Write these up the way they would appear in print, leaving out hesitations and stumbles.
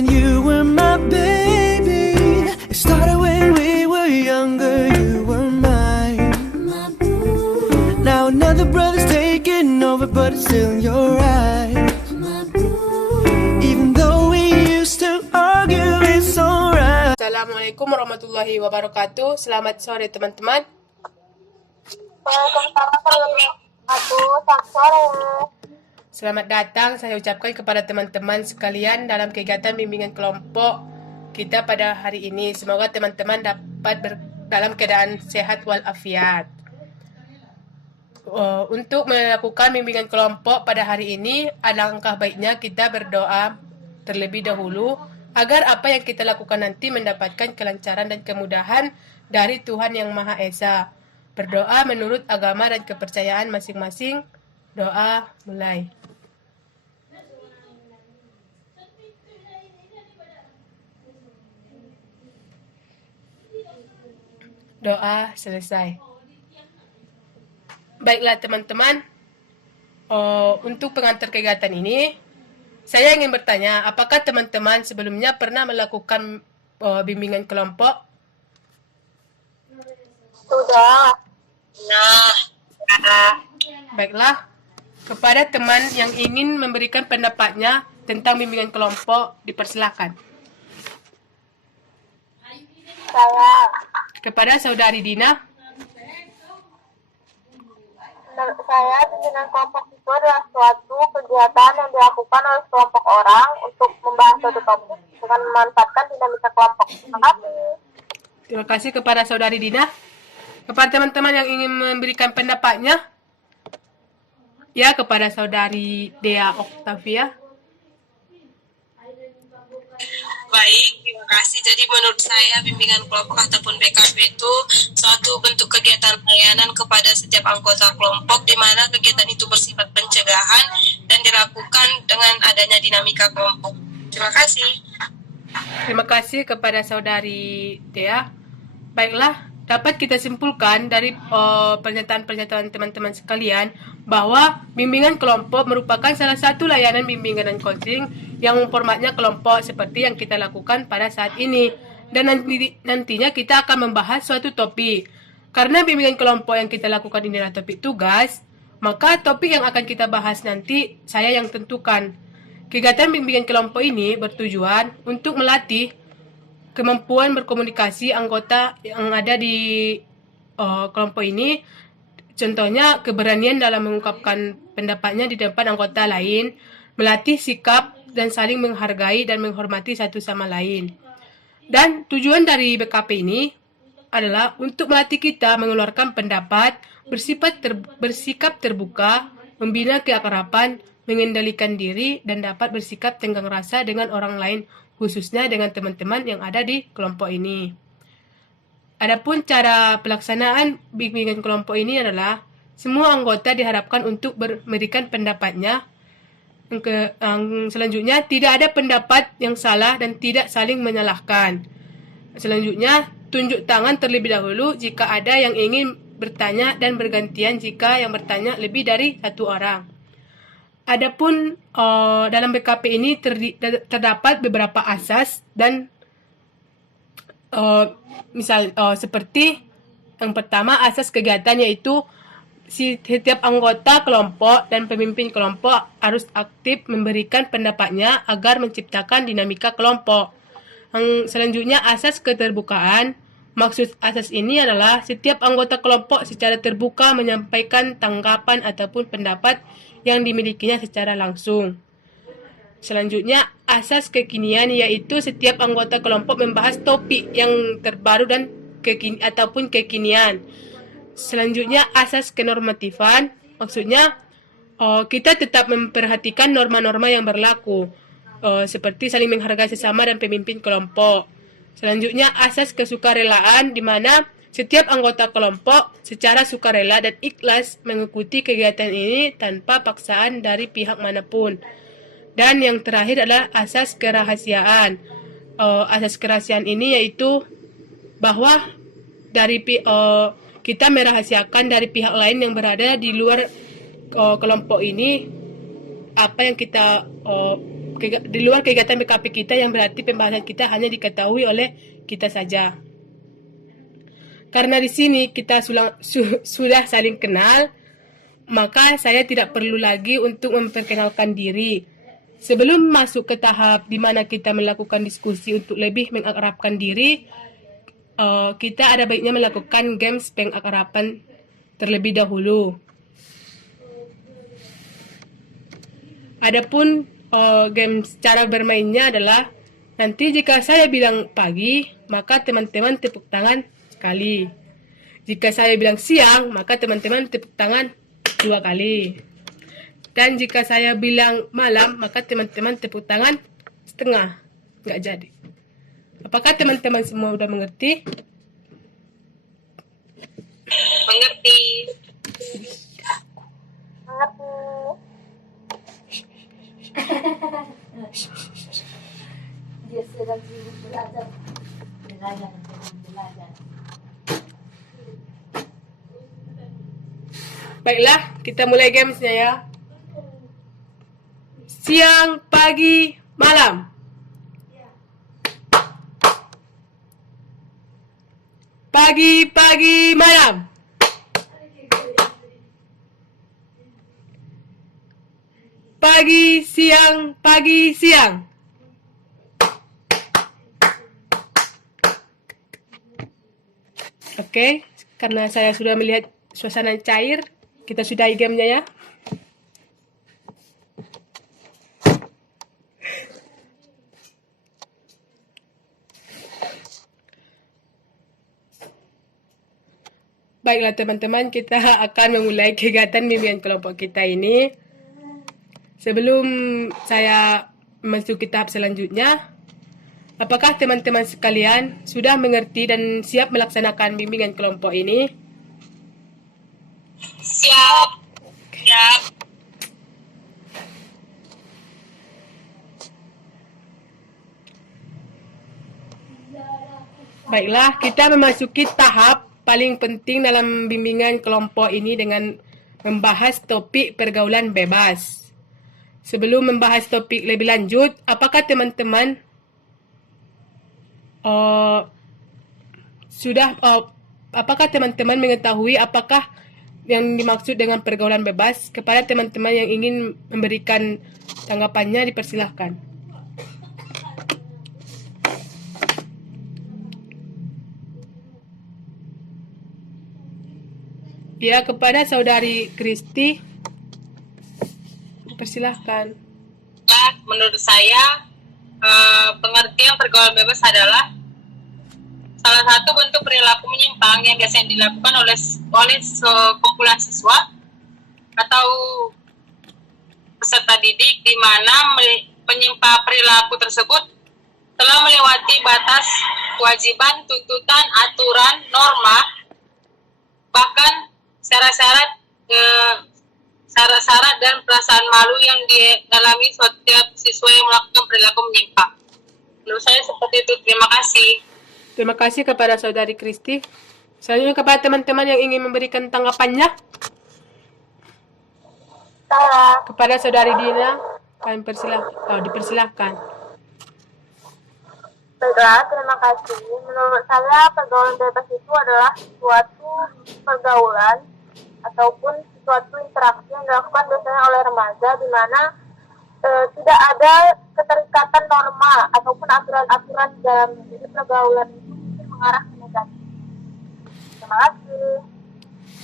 when you were my baby. It started when we were younger, you were mine. Now another brother's taking over, but it's still in your eyes. Even though we used to argue, it's alright. Assalamualaikum warahmatullahi wabarakatuh. Selamat sore teman-teman. Waalaikumsalam warahmatullahi wabarakatuh. Selamat sore. Selamat datang saya ucapkan kepada teman-teman sekalian dalam kegiatan bimbingan kelompok kita pada hari ini. Semoga teman-teman dapat dalam keadaan sehat walafiat. Untuk melakukan bimbingan kelompok pada hari ini, alangkah baiknya kita berdoa terlebih dahulu agar apa yang kita lakukan nanti mendapatkan kelancaran dan kemudahan dari Tuhan Yang Maha Esa. Berdoa menurut agama dan kepercayaan masing-masing. Doa mulai. Doa selesai. Baiklah teman-teman, untuk pengantar kegiatan ini, saya ingin bertanya, apakah teman-teman sebelumnya pernah melakukan bimbingan kelompok? Sudah. Baiklah, kepada teman yang ingin memberikan pendapatnya tentang bimbingan kelompok, dipersilakan. Saya. Kepada saudari Dina. Menurut saya, bimbingan kelompok itu adalah suatu kegiatan yang dilakukan oleh kelompok orang untuk membahas suatu topik dengan memanfaatkan dinamika kelompok. Terima kasih. Terima kasih kepada saudari Dina. Kepada teman-teman yang ingin memberikan pendapatnya, ya, kepada saudari Dea Oktavia. Baik, terima kasih. Jadi menurut saya bimbingan kelompok ataupun BKP itu suatu bentuk kegiatan pelayanan kepada setiap anggota kelompok di mana kegiatan itu bersifat pencegahan dan dilakukan dengan adanya dinamika kelompok. Terima kasih. Terima kasih kepada saudari Dea. Baiklah, dapat kita simpulkan dari pernyataan-pernyataan teman-teman sekalian bahwa bimbingan kelompok merupakan salah satu layanan bimbingan dan coaching yang formatnya kelompok seperti yang kita lakukan pada saat ini. Dan nantinya kita akan membahas suatu topik. Karena bimbingan kelompok yang kita lakukan ini adalah topik tugas, maka topik yang akan kita bahas nanti saya yang tentukan. Kegiatan bimbingan kelompok ini bertujuan untuk melatih kemampuan berkomunikasi anggota yang ada di kelompok ini. Contohnya keberanian dalam mengungkapkan pendapatnya di depan anggota lain, melatih sikap dan saling menghargai dan menghormati satu sama lain. Dan tujuan dari BKP ini adalah untuk melatih kita mengeluarkan pendapat, bersikap terbuka, membina keakraban, mengendalikan diri, dan dapat bersikap tenggang rasa dengan orang lain, khususnya dengan teman-teman yang ada di kelompok ini. Adapun cara pelaksanaan bimbingan kelompok ini adalah semua anggota diharapkan untuk memberikan pendapatnya. Selanjutnya, tidak ada pendapat yang salah dan tidak saling menyalahkan. Selanjutnya, tunjuk tangan terlebih dahulu jika ada yang ingin bertanya dan bergantian jika yang bertanya lebih dari satu orang. Adapun dalam BKP ini terdapat beberapa asas dan seperti yang pertama, asas kegiatan yaitu setiap anggota kelompok dan pemimpin kelompok harus aktif memberikan pendapatnya agar menciptakan dinamika kelompok. Yang selanjutnya, asas keterbukaan. Maksud asas ini adalah setiap anggota kelompok secara terbuka menyampaikan tanggapan ataupun pendapat yang dimilikinya secara langsung. Selanjutnya, asas kekinian yaitu setiap anggota kelompok membahas topik yang terbaru dan kekinian. Selanjutnya, asas kenormatifan, maksudnya kita tetap memperhatikan norma-norma yang berlaku, seperti saling menghargai sesama dan pemimpin kelompok. Selanjutnya, asas kesukarelaan, di mana setiap anggota kelompok secara sukarela dan ikhlas mengikuti kegiatan ini tanpa paksaan dari pihak manapun. Dan yang terakhir adalah asas kerahasiaan. Asas kerahasiaan ini yaitu bahwa kita merahasiakan dari pihak lain yang berada di luar kelompok ini apa yang kita di luar kegiatan BKP kita yang berarti pembahasan kita hanya diketahui oleh kita saja. Karena di sini kita sudah saling kenal, maka saya tidak perlu lagi untuk memperkenalkan diri. Sebelum masuk ke tahap di mana kita melakukan diskusi untuk lebih mengakrabkan diri, kita ada baiknya melakukan games pengakraban terlebih dahulu. Adapun games cara bermainnya adalah nanti jika saya bilang pagi, maka teman-teman tepuk tangan sekali. Jika saya bilang siang, maka teman-teman tepuk tangan 2 kali. Dan jika saya bilang malam, maka teman-teman tepuk tangan setengah. Nggak jadi. Apakah teman-teman semua sudah mengerti? Mengerti. Dia sedang sibuk belajar. Baiklah, kita mulai gamesnya ya. Siang, pagi, malam. Pagi, pagi, malam. Pagi, siang, pagi, siang. Oke, karena saya sudah melihat suasana cair, kita sudahi gamenya ya. Baiklah teman-teman, kita akan memulai kegiatan bimbingan kelompok kita ini. Sebelum saya memasuki tahap selanjutnya, apakah teman-teman sekalian sudah mengerti dan siap melaksanakan bimbingan kelompok ini? Siap. Siap. Baiklah, kita memasuki tahap paling penting dalam bimbingan kelompok ini dengan membahas topik pergaulan bebas. Sebelum membahas topik lebih lanjut, apakah teman-teman mengetahui apakah yang dimaksud dengan pergaulan bebas? Kepada teman-teman yang ingin memberikan tanggapannya, dipersilahkan. Ya, kepada saudari Kristi, persilahkan. Menurut saya, pengertian pergaulan bebas adalah salah satu bentuk perilaku menyimpang yang biasanya dilakukan oleh sekumpulan siswa atau peserta didik, di mana penyimpang perilaku tersebut telah melewati batas kewajiban, tuntutan, aturan, norma, bahkan syarat-syarat dan perasaan malu yang dialami setiap siswa yang melakukan perilaku menyimpang. Menurut saya seperti itu. Terima kasih. Terima kasih kepada saudari Kristi. Selanjutnya kepada teman-teman yang ingin memberikan tanggapannya. Kepada saudari Dina, kami dipersilahkan. Baiklah, terima kasih. Menurut saya, pergaulan bebas itu adalah suatu pergaulan ataupun suatu interaksi yang dilakukan biasanya oleh remaja, di mana tidak ada keterikatan norma ataupun aturan-aturan dalam jadi pergaulan itu mungkin mengarah ke negatif. Terima kasih.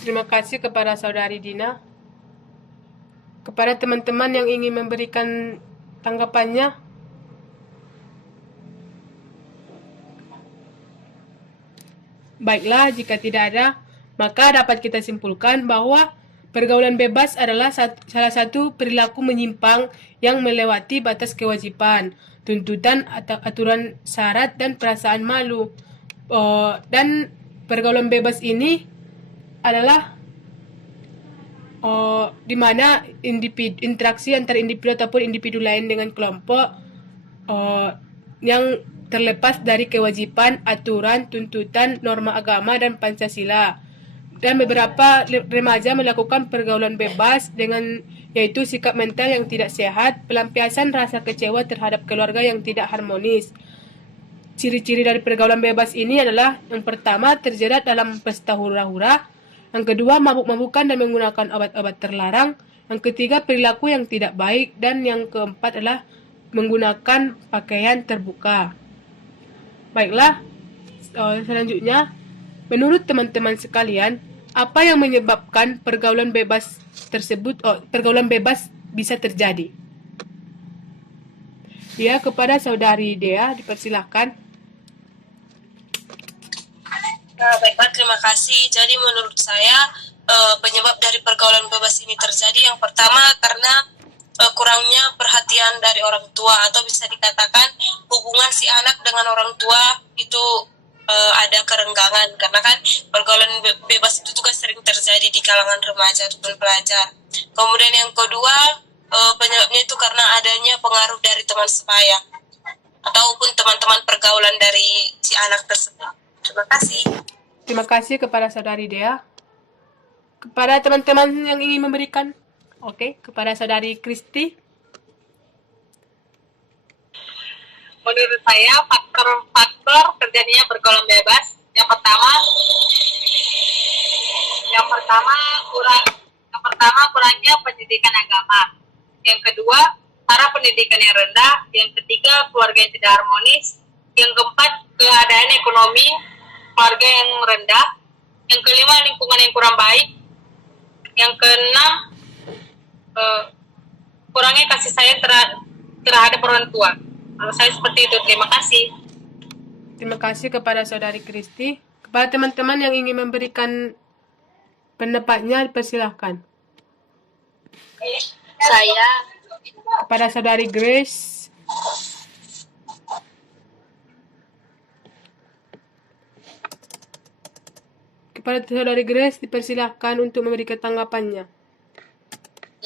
Terima kasih kepada saudari Dina. Kepada teman-teman yang ingin memberikan tanggapannya, baiklah, jika tidak ada, maka dapat kita simpulkan bahwa pergaulan bebas adalah salah satu perilaku menyimpang yang melewati batas kewajiban, tuntutan, atau aturan, syarat, dan perasaan malu. Dan pergaulan bebas ini adalah di mana interaksi antara individu ataupun individu lain dengan kelompok yang terlepas dari kewajiban, aturan, tuntutan, norma agama, dan Pancasila. dan beberapa remaja melakukan pergaulan bebas dengan yaitu sikap mental yang tidak sehat, pelampiasan rasa kecewa terhadap keluarga yang tidak harmonis. Ciri-ciri dari pergaulan bebas ini adalah yang pertama terjerat dalam pesta hura-hura, yang kedua mabuk-mabukan dan menggunakan obat-obat terlarang, yang ketiga perilaku yang tidak baik, dan yang keempat adalah menggunakan pakaian terbuka. Baiklah, selanjutnya menurut teman-teman sekalian, apa yang menyebabkan pergaulan bebas tersebut pergaulan bebas bisa terjadi? Ya, kepada saudari Dea dipersilahkan. Baiklah, terima kasih. Jadi menurut saya penyebab dari pergaulan bebas ini terjadi yang pertama karena kurangnya perhatian dari orang tua, atau bisa dikatakan hubungan si anak dengan orang tua itu ada kerenggangan, karena kan pergaulan bebas itu juga sering terjadi di kalangan remaja ataupun pelajar. Kemudian yang kedua, penyebabnya itu karena adanya pengaruh dari teman sebaya ataupun teman-teman pergaulan dari si anak tersebut. Terima kasih. Terima kasih kepada saudari Dea. Kepada teman-teman yang ingin memberikan, kepada saudari Kristi. Menurut saya faktor terjadinya pergaulan bebas yang pertama kurangnya pendidikan agama, yang kedua cara pendidikan yang rendah, yang ketiga keluarga yang tidak harmonis, yang keempat keadaan ekonomi keluarga yang rendah, yang kelima lingkungan yang kurang baik, yang keenam kurangnya kasih sayang terhadap orang tua. Menurut saya seperti itu. Terima kasih. Terima kasih kepada saudari Kristi. Kepada teman-teman yang ingin memberikan pendapatnya, persilahkan. Saya. Kepada saudari Grace. Kepada saudari Grace dipersilahkan untuk memberikan tanggapannya.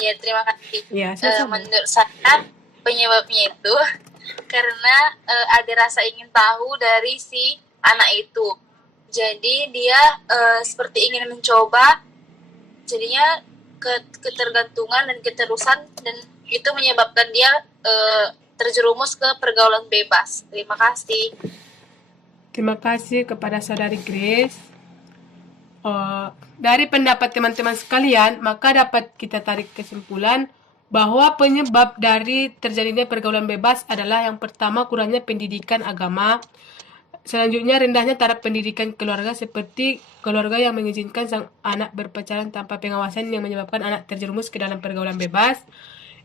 Ya, terima kasih. Ya, menurut saya penyebabnya itu karena ada rasa ingin tahu dari si anak itu. Jadi dia seperti ingin mencoba, jadinya ketergantungan dan keterusan, dan itu menyebabkan dia terjerumus ke pergaulan bebas. Terima kasih. Terima kasih kepada saudari Grace. Dari pendapat teman-teman sekalian, maka dapat kita tarik kesimpulan bahwa penyebab dari terjadinya pergaulan bebas adalah yang pertama kurangnya pendidikan agama, selanjutnya rendahnya taraf pendidikan keluarga seperti keluarga yang mengizinkan sang anak berpacaran tanpa pengawasan yang menyebabkan anak terjerumus ke dalam pergaulan bebas.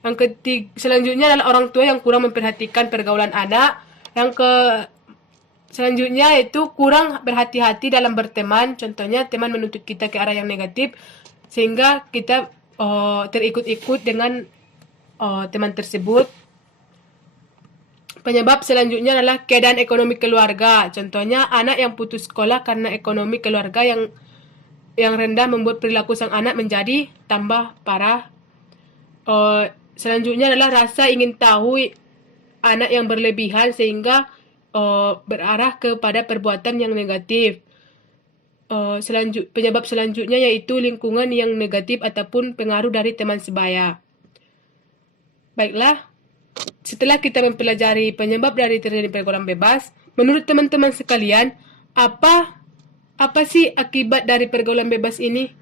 Yang ketiga, selanjutnya adalah orang tua yang kurang memperhatikan pergaulan anak. Selanjutnya itu kurang berhati-hati dalam berteman, contohnya teman menuntut kita ke arah yang negatif sehingga kita terikut-ikut dengan teman tersebut. Penyebab selanjutnya adalah keadaan ekonomi keluarga, contohnya anak yang putus sekolah karena ekonomi keluarga yang rendah membuat perilaku sang anak menjadi tambah parah. Selanjutnya adalah rasa ingin tahu anak yang berlebihan sehingga berarah kepada perbuatan yang negatif. Penyebab selanjutnya yaitu lingkungan yang negatif ataupun pengaruh dari teman sebaya. Baiklah, setelah kita mempelajari penyebab dari terjadi pergaulan bebas, menurut teman-teman sekalian, apa sih akibat dari pergaulan bebas ini?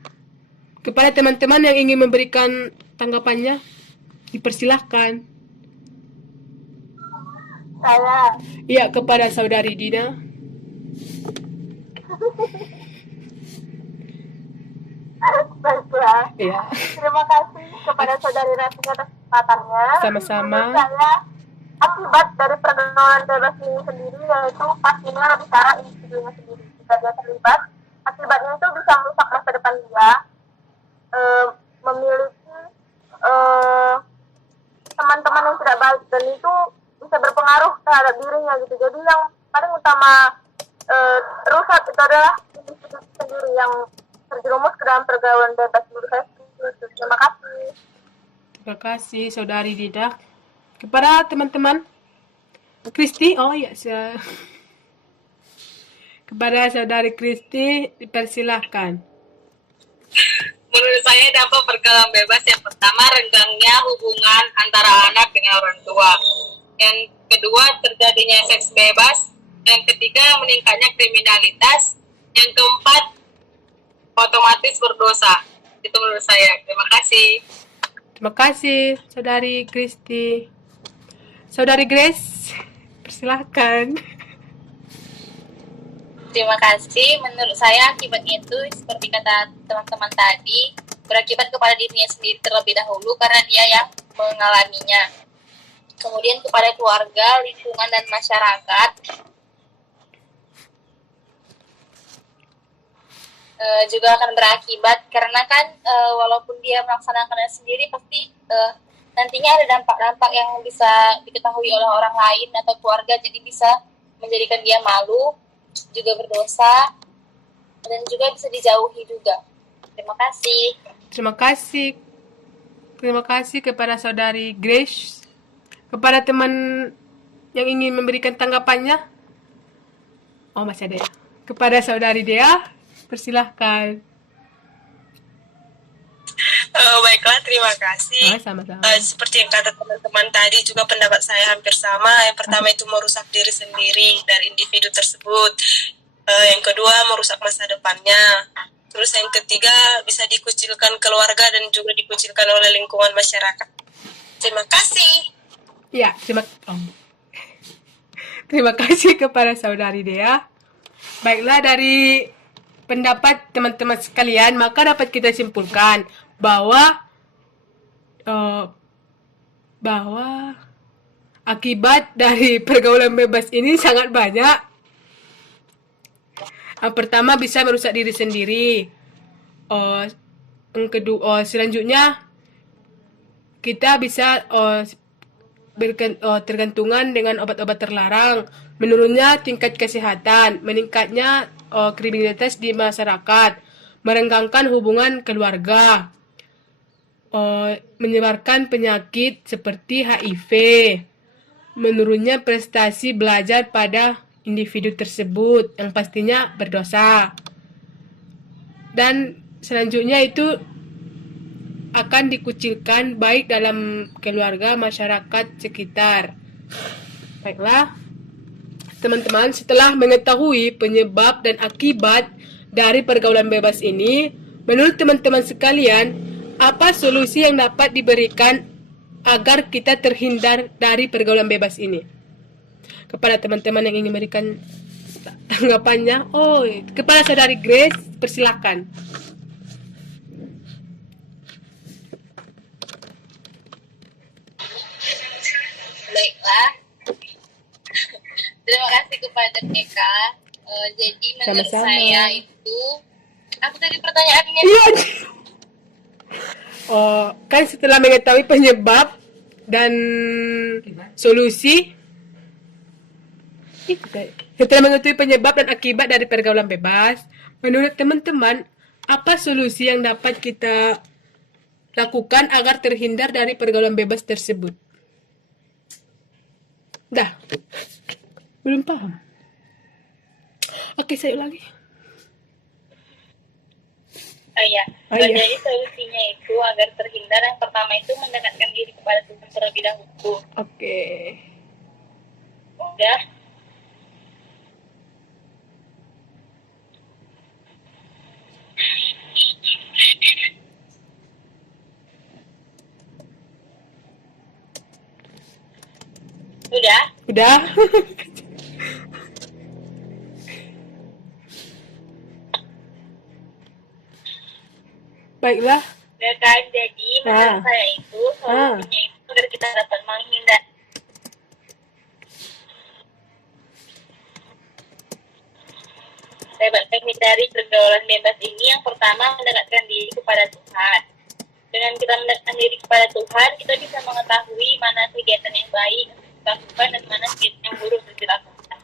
Kepada teman-teman yang ingin memberikan tanggapannya, dipersilahkan. Saya. Iya, kepada saudari Dina. Baiklah. Iya. Terima kasih kepada saudari Raffi atas kesempatannya. Sama-sama. Menurut saya, akibat dari pergaulan bebas ini sendiri yaitu pastinya lebih ke arah individunya sendiri. Jika dia terlibat, akibatnya itu bisa merusak masa depan dia, memiliki teman-teman yang tidak baik, dan itu bisa berpengaruh terhadap dirinya gitu. Jadi yang paling utama rusak itu adalah individu sendiri yang terjerumus ke dalam pergaulan bebas. Menurut saya itu. Terima kasih. Terima kasih saudari Dida. Kepada teman-teman Kristi, kepada saudari Kristi dipersilahkan. Menurut saya dampak pergaulan bebas yang pertama renggangnya hubungan antara anak dengan orang tua. Yang kedua terjadinya seks bebas. Yang ketiga meningkatnya kriminalitas. Yang keempat otomatis berdosa. Itu menurut saya. Terima kasih. Terima kasih, Saudari Kristi. Saudari Grace, persilahkan. Terima kasih. Menurut saya akibatnya itu seperti kata teman-teman tadi, berakibat kepada dirinya sendiri terlebih dahulu karena dia yang mengalaminya. Kemudian kepada keluarga, lingkungan, dan masyarakat. Juga akan berakibat karena kan walaupun dia melaksanakannya sendiri pasti nantinya ada dampak-dampak yang bisa diketahui oleh orang lain atau keluarga, jadi bisa menjadikan dia malu, juga berdosa, dan juga bisa dijauhi juga. Terima kasih. Terima kasih. Terima kasih kepada Saudari Grace. Kepada teman yang ingin memberikan tanggapannya. Oh, masih ada ya. Kepada Saudari Dea, persilahkan. Baiklah, terima kasih. Sama-sama. Seperti yang kata teman-teman tadi, juga pendapat saya hampir sama. Yang pertama itu merusak diri sendiri dari individu tersebut. Yang kedua merusak masa depannya. Terus yang ketiga bisa dikucilkan keluarga dan juga dikucilkan oleh lingkungan masyarakat. Terima kasih. Ya, terima kasih kepada Saudari Dea. Baiklah, dari pendapat teman-teman sekalian, maka dapat kita simpulkan bahwa akibat dari pergaulan bebas ini sangat banyak. Yang pertama bisa merusak diri sendiri. Yang kedua, selanjutnya kita bisa tergantungan dengan obat-obat terlarang, menurunnya tingkat kesehatan, meningkatnya kriminalitas di masyarakat, merenggangkan hubungan keluarga, menyebarkan penyakit seperti HIV, menurunnya prestasi belajar pada individu tersebut yang pastinya berdosa, dan selanjutnya itu akan dikucilkan baik dalam keluarga, masyarakat sekitar. Baiklah, teman-teman, setelah mengetahui penyebab dan akibat dari pergaulan bebas ini, menurut teman-teman sekalian, apa solusi yang dapat diberikan agar kita terhindar dari pergaulan bebas ini? Kepada teman-teman yang ingin memberikan tanggapannya, kepada Saudari Grace, persilakan. Baiklah. Terima kasih kepada Eka. Jadi menurut Sama-sama. saya itu, aku tadi pertanyaannya. Iya. Kan setelah mengetahui penyebab dan solusi, setelah mengetahui penyebab dan akibat dari pergaulan bebas, menurut teman-teman, apa solusi yang dapat kita lakukan agar terhindar dari pergaulan bebas tersebut? Dah, belum paham. Oke, saya ulangi. Iya. Jadi solusinya itu agar terhindar, yang pertama itu mendekatkan diri kepada Tuhan terlebih dahulu. Oke. Udah. Udah. Baiklah. Ya kan, jadi menurut saya itu solusinya itu agar kita dapat menghindar. Dapat menghindari pergaulan bebas ini, yang pertama mendekatkan diri kepada Tuhan. Dengan kita mendekatkan diri kepada Tuhan, kita bisa mengetahui mana kegiatan yang baik untuk dilakukan dan mana kegiatan yang buruk untuk dilakukan.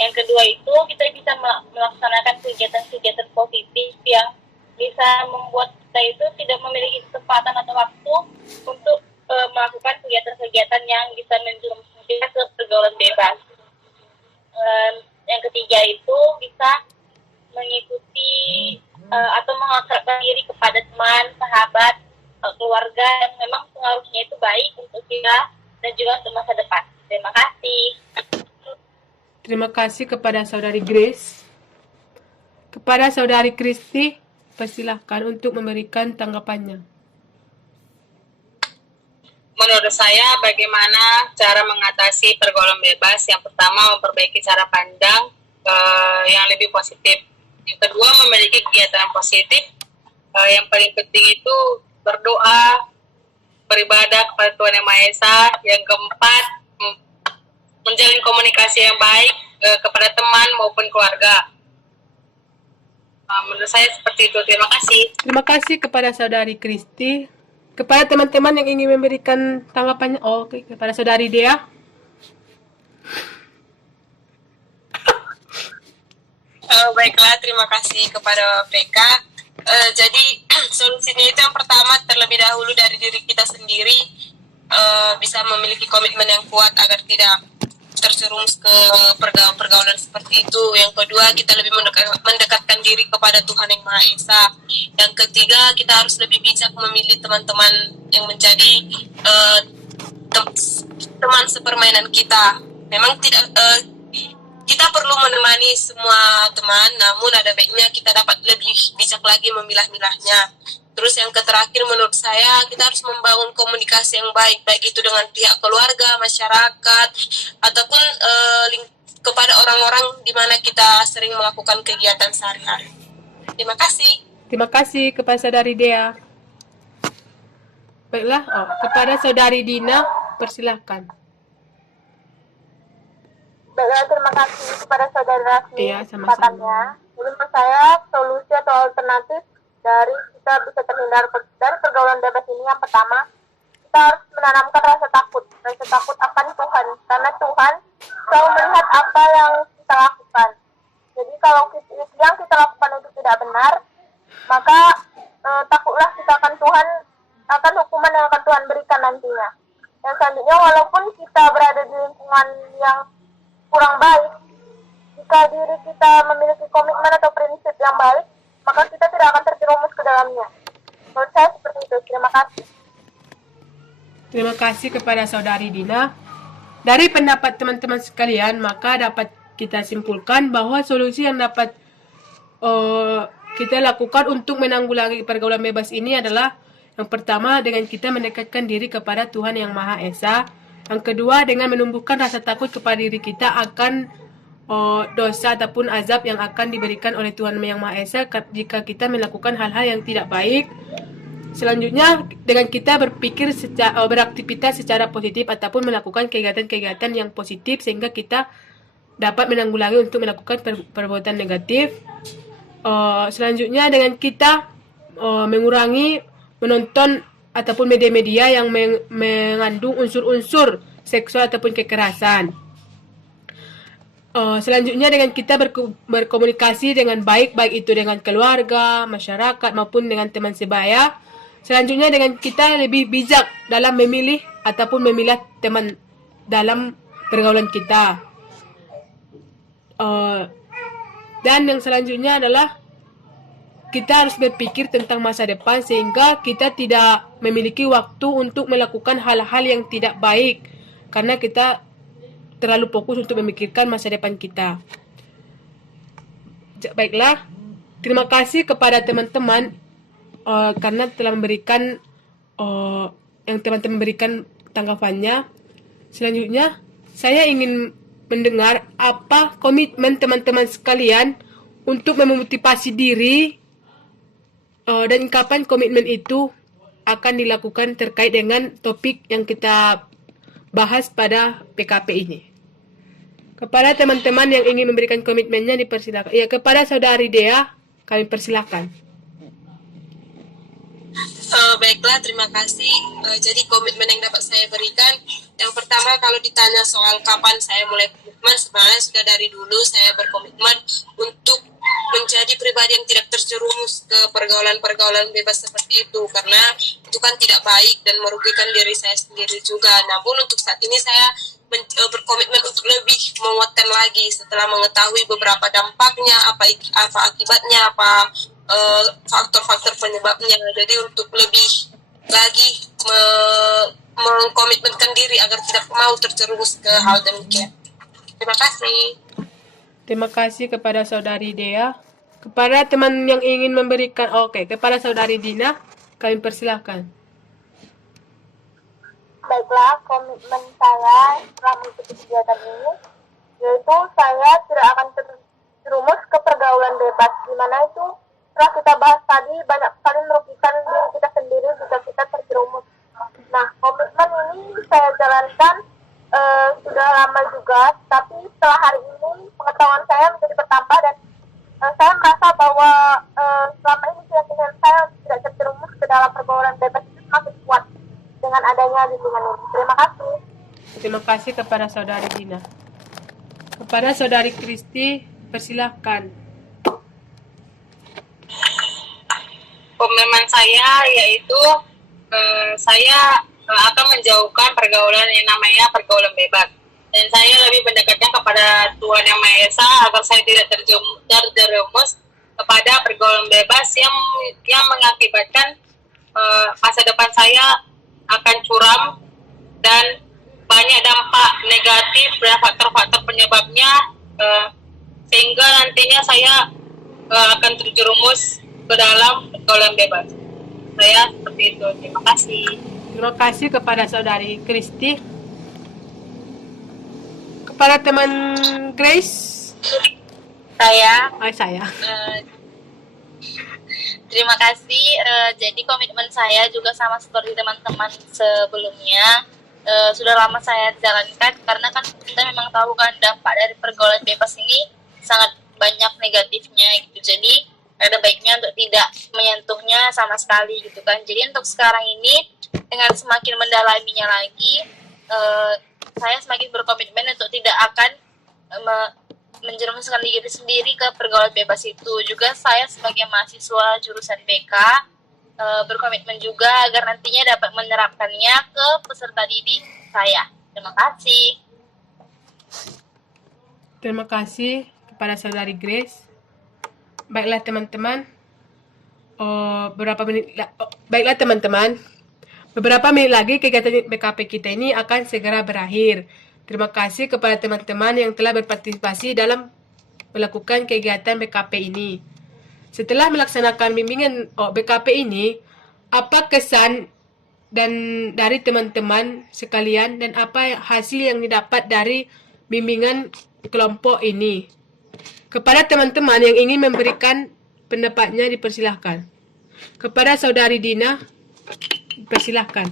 Yang kedua itu kita bisa melaksanakan kegiatan-kegiatan positif yang bisa membuat kita itu tidak memiliki kesempatan atau waktu untuk melakukan kegiatan-kegiatan yang bisa menjerumuskan ke pergaulan bebas. Yang ketiga itu bisa mengikuti atau mengakrabkan diri kepada teman keluarga yang memang pengaruhnya itu baik untuk kita dan juga untuk masa depan. Terima kasih. Terima kasih kepada Saudari Grace. Kepada Saudari Kristi, persilahkan untuk memberikan tanggapannya. Menurut saya, bagaimana cara mengatasi pergaulan bebas? Yang pertama, memperbaiki cara pandang yang lebih positif. Yang kedua, memiliki kegiatan yang positif. Yang paling penting itu berdoa, beribadah kepada Tuhan Yang Maha Esa. Yang keempat, menjalin komunikasi yang baik kepada teman maupun keluarga. Menurut saya seperti itu. Terima kasih. Terima kasih kepada Saudari Kristi. Kepada teman-teman yang ingin memberikan tanggapannya, oke, kepada Saudari Dea. Baiklah, terima kasih kepada PK. Jadi solusinya itu yang pertama terlebih dahulu dari diri kita sendiri, bisa memiliki komitmen yang kuat agar tidak terjerumus ke pergaulan seperti itu. Yang kedua, kita lebih mendekatkan diri kepada Tuhan Yang Maha Esa. Yang ketiga, kita harus lebih bijak memilih teman-teman yang menjadi teman sepermainan kita. Memang tidak kita perlu menemani semua teman, namun ada baiknya kita dapat lebih bijak lagi memilah-milahnya. Terus yang terakhir, menurut saya kita harus membangun komunikasi yang baik, baik itu dengan pihak keluarga, masyarakat, ataupun kepada orang-orang di mana kita sering melakukan kegiatan sehari-hari. Terima kasih. Terima kasih kepada Saudari Dea. Baiklah, kepada Saudari Dina, persilahkan. Baiklah, terima kasih kepada Saudara Rasmi Iya, sama-sama. Jadi menurut saya solusi atau alternatif dari kita bisa terhindar dari pergaulan bebas ini, yang pertama, kita harus menanamkan rasa takut akan Tuhan, karena Tuhan selalu melihat apa yang kita lakukan. Jadi kalau yang kita lakukan itu tidak benar, maka takutlah kita akan Tuhan, akan hukuman yang akan Tuhan berikan nantinya. Dan selanjutnya, walaupun kita berada di lingkungan yang kurang baik, jika diri kita memiliki komitmen atau prinsip yang baik, maka kita tidak akan terjerumus ke dalamnya. Menurut saya seperti itu. Terima kasih. Terima kasih kepada Saudari Dina. Dari pendapat teman-teman sekalian, maka dapat kita simpulkan bahwa solusi yang dapat kita lakukan untuk menanggulangi pergaulan bebas ini adalah yang pertama, dengan kita mendekatkan diri kepada Tuhan Yang Maha Esa. Yang kedua, dengan menumbuhkan rasa takut kepada diri kita akan dosa ataupun azab yang akan diberikan oleh Tuhan Yang Maha Esa jika kita melakukan hal-hal yang tidak baik. Selanjutnya, dengan kita berpikir beraktivitas secara positif ataupun melakukan kegiatan-kegiatan yang positif sehingga kita dapat menanggulangi untuk melakukan perbuatan negatif. Selanjutnya, dengan kita mengurangi menonton ataupun media-media yang mengandung unsur-unsur seksual ataupun kekerasan. Selanjutnya, dengan kita berkomunikasi dengan baik, baik itu dengan keluarga, masyarakat maupun dengan teman sebaya. Selanjutnya, dengan kita lebih bijak dalam memilih ataupun memilah teman dalam pergaulan kita. Dan yang selanjutnya adalah kita harus berpikir tentang masa depan sehingga kita tidak memiliki waktu untuk melakukan hal-hal yang tidak baik karena kita terlalu fokus untuk memikirkan masa depan kita. Baiklah, terima kasih kepada teman-teman karena telah memberikan yang teman-teman berikan tanggapannya. Selanjutnya, saya ingin mendengar apa komitmen teman-teman sekalian untuk memotivasi diri dan kapan komitmen itu akan dilakukan terkait dengan topik yang kita bahas pada PKP ini. Kepada teman-teman yang ingin memberikan komitmennya dipersilakan. Ya, kepada Saudari Dea kami persilakan. Baiklah, terima kasih. Jadi komitmen yang dapat saya berikan, yang pertama kalau ditanya soal kapan saya mulai komitmen, sebenarnya sudah dari dulu saya berkomitmen untuk menjadi pribadi yang tidak terjerumus ke pergaulan-pergaulan bebas seperti itu, karena itu kan tidak baik dan merugikan diri saya sendiri juga. Namun untuk saat ini saya berkomitmen untuk lebih menguatkan lagi setelah mengetahui beberapa dampaknya, apa akibatnya, apa faktor-faktor penyebabnya. Jadi untuk lebih lagi mengkomitmenkan diri agar tidak mau terjerumus ke hal demikian. Terima kasih. Terima kasih kepada saudari Dea. Kepada teman yang ingin memberikan, kepada saudari Dina, kami persilahkan. Baiklah, komitmen saya setelah mengikuti kegiatan ini, yaitu saya tidak akan terjerumus ke pergaulan bebas, di mana itu setelah kita bahas tadi banyak sekali merugikan diri kita sendiri jika kita terjerumus. Nah, komitmen ini saya jalankan sudah lama juga, tapi setelah hari ini pengetahuan saya menjadi bertambah dan saya merasa bahwa selama ini keyakinan saya tidak terjerumus ke dalam pergaulan bebas itu semakin kuat dengan adanya bimbingan ini. Terima kasih. Terima kasih kepada saudari Dina. Kepada saudari Kristi, persilahkan. Komitmen saya yaitu saya akan menjauhkan pergaulan yang namanya pergaulan bebas. Dan saya lebih mendekatkan kepada Tuhan Yang Maha Esa agar saya tidak terjerumus kepada pergaulan bebas yang mengakibatkan masa depan saya akan curam dan banyak dampak negatif dan faktor-faktor penyebabnya sehingga nantinya saya akan terjerumus ke dalam pergaulan bebas. Saya seperti itu. Terima kasih. Terima kasih kepada saudari Kristi. Kepada teman Grace. Saya Saya. terima kasih. Jadi komitmen saya juga sama seperti teman-teman sebelumnya. Sudah lama saya jalankan karena kan kita memang tahu kan dampak dari pergaulan bebas ini sangat banyak negatifnya gitu. Jadi ada baiknya untuk tidak menyentuhnya sama sekali gitu kan. Jadi untuk sekarang ini dengan semakin mendalaminya lagi, saya semakin berkomitmen untuk tidak akan menjerumuskan diri sendiri ke pergaulan bebas itu. Juga saya sebagai mahasiswa jurusan BK berkomitmen juga agar nantinya dapat menerapkannya ke peserta didik saya. Terima kasih. Terima kasih kepada saudari Grace. Baiklah teman-teman. Baiklah teman-teman. Beberapa menit lagi kegiatan BKP kita ini akan segera berakhir. Terima kasih kepada teman-teman yang telah berpartisipasi dalam melakukan kegiatan BKP ini. Setelah melaksanakan bimbingan BKP ini, apa kesan dan dari teman-teman sekalian dan apa hasil yang didapat dari bimbingan kelompok ini? Kepada teman-teman yang ingin memberikan pendapatnya dipersilahkan. Kepada saudari Dina, dipersilahkan.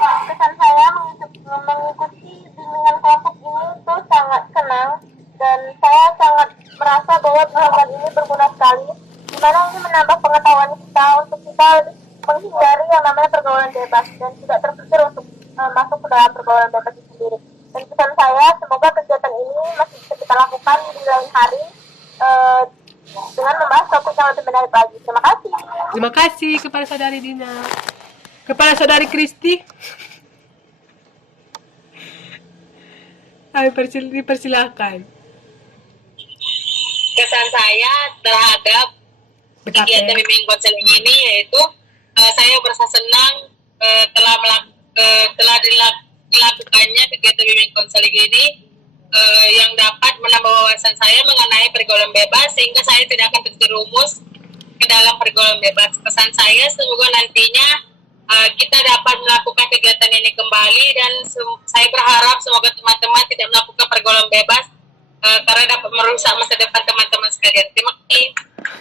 Kesan saya mengikuti bimbingan kelompok ini itu sangat senang dan saya sangat merasa bahwa bimbingan ini berguna sekali, di mana ini menambah pengetahuan kita untuk kita menghindari yang namanya pergaulan bebas dan tidak terpikir untuk masuk ke dalam pergaulan bebas itu sendiri. Dan pesan saya, semoga kegiatan ini masih bisa kita lakukan di lain hari dengan membahas topik yang lebih menarik lagi. Terima kasih. Terima kasih kepada saudari Dina. Kepada saudari Kristi, dipersilahkan. Kesan saya terhadap kegiatan bimbingan konseling ini yaitu saya merasa senang telah dilakukannya kegiatan bimbingan konseling ini yang dapat menambah wawasan saya mengenai pergaulan bebas sehingga saya tidak akan terjerumus ke dalam pergaulan bebas. Pesan saya semoga nantinya kita dapat melakukan kegiatan ini kembali dan saya berharap semoga teman-teman tidak melakukan pergaulan bebas karena dapat merusak masa depan teman-teman sekalian. Terima kasih.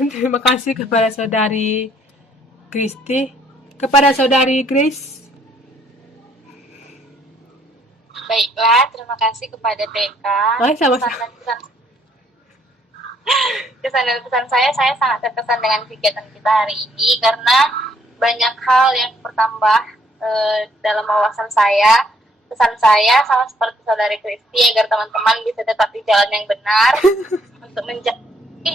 Terima kasih kepada saudari Kristi. Kepada saudari Grace. Baiklah, terima kasih kepada BK. Sama-sama. Kesan dan pesan saya sangat terkesan dengan kegiatan kita hari ini karena banyak hal yang bertambah dalam wawasan saya. Pesan saya sama seperti saudari Kristi agar teman-teman bisa tetap di jalan yang benar untuk menjadi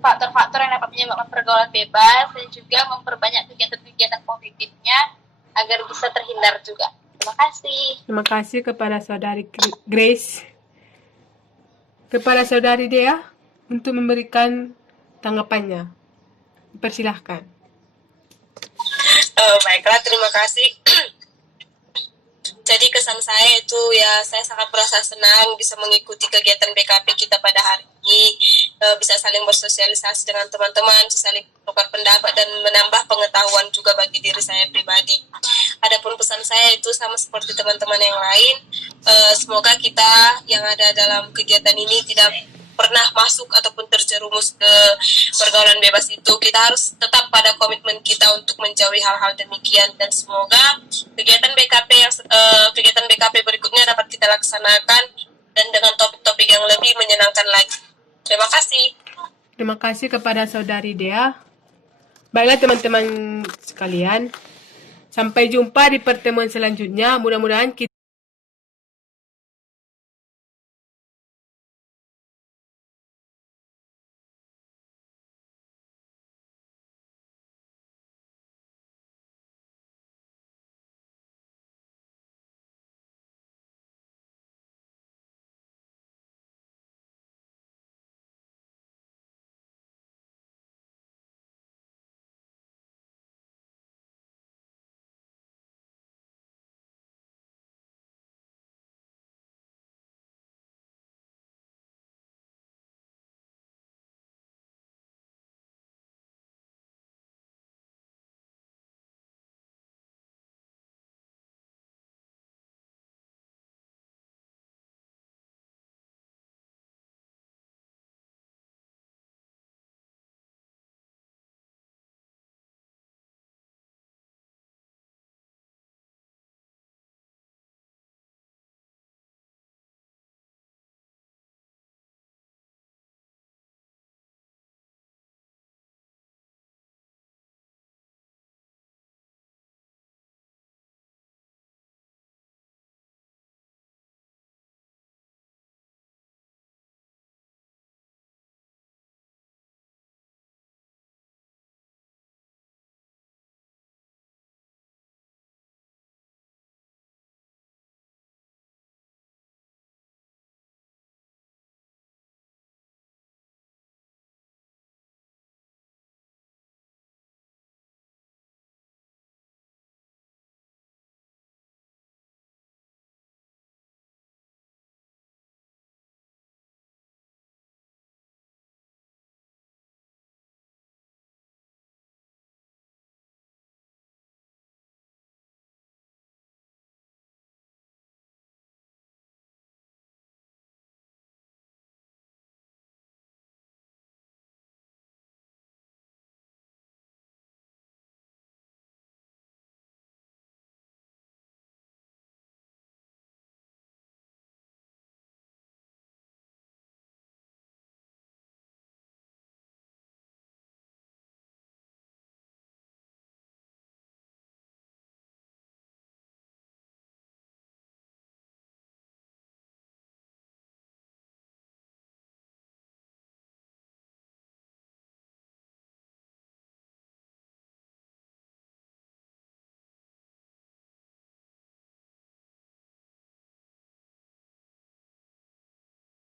faktor-faktor yang dapat menyebabkan pergaulan bebas dan juga memperbanyak kegiatan-kegiatan positifnya agar bisa terhindar juga. Terima kasih. Terima kasih kepada saudari Grace. Kepada saudari Dea untuk memberikan tanggapannya. Persilahkan. Baiklah, terima kasih. Jadi kesan saya itu ya, saya sangat merasa senang bisa mengikuti kegiatan BKP kita pada hari ini, bisa saling bersosialisasi dengan teman-teman, saling bertukar pendapat dan menambah pengetahuan juga bagi diri saya pribadi. Adapun pesan saya itu sama seperti teman-teman yang lain, semoga kita yang ada dalam kegiatan ini tidak pernah masuk ataupun terjerumus ke pergaulan bebas itu. Kita harus tetap pada komitmen kita untuk menjauhi hal-hal demikian, dan semoga kegiatan BKP berikutnya dapat kita laksanakan dan dengan topik-topik yang lebih menyenangkan lagi. Terima kasih. Terima kasih kepada Saudari Dea. Baiklah teman-teman sekalian, sampai jumpa di pertemuan selanjutnya. Mudah-mudahan kita